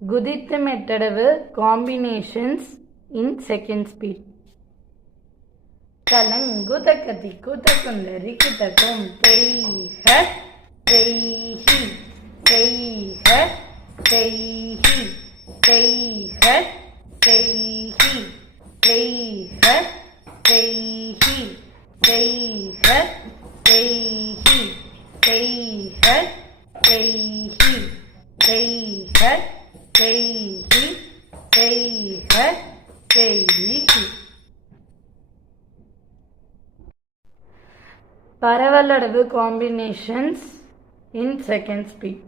குதித்து மெட்டடவு combinations in second speed. கலங்குத கதிக்குத குந்தரி கிதக்கும் தெய்ஹ தெய்ஹி தெய்ஹ தெய்ஹி தெய்ஹ தெய்ஹி தெய்ஹ தெய்ஹி தெய்ஹ தெய்ஹி தெய்ஹ தெய்ஹி தெய்ஹ தெய்ஹி தெய்ஹ தெய்ஹி. பரவலடவு combinations in second speed.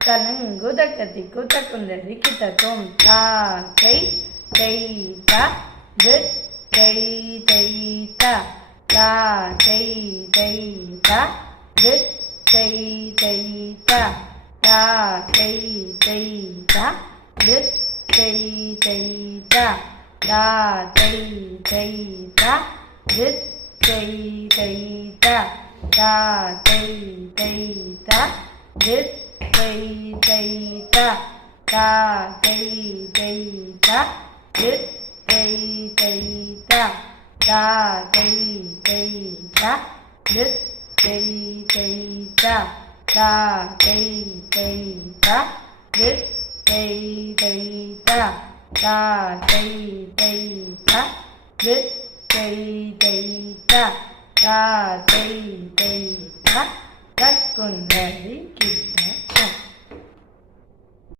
கலங்குத கதிக்குத குந்தரி கிதக்கும் தா கை தை தா தித் தை தை தா தா தை தை தா தித் தை தை தா தா தை தை தா தித் தை தை தா தா தை தை தா தித் தை தை தா தா தை தை தா தித் தை தை தா தா தை தை தா தித் தை தை தா தா தை தை தா தித் தை தை தா தா தை தை தா தித் தை தை தா தா தை தை தா தித் தை தை தா தா தை தை தா கக்குந்தரி கிட்ட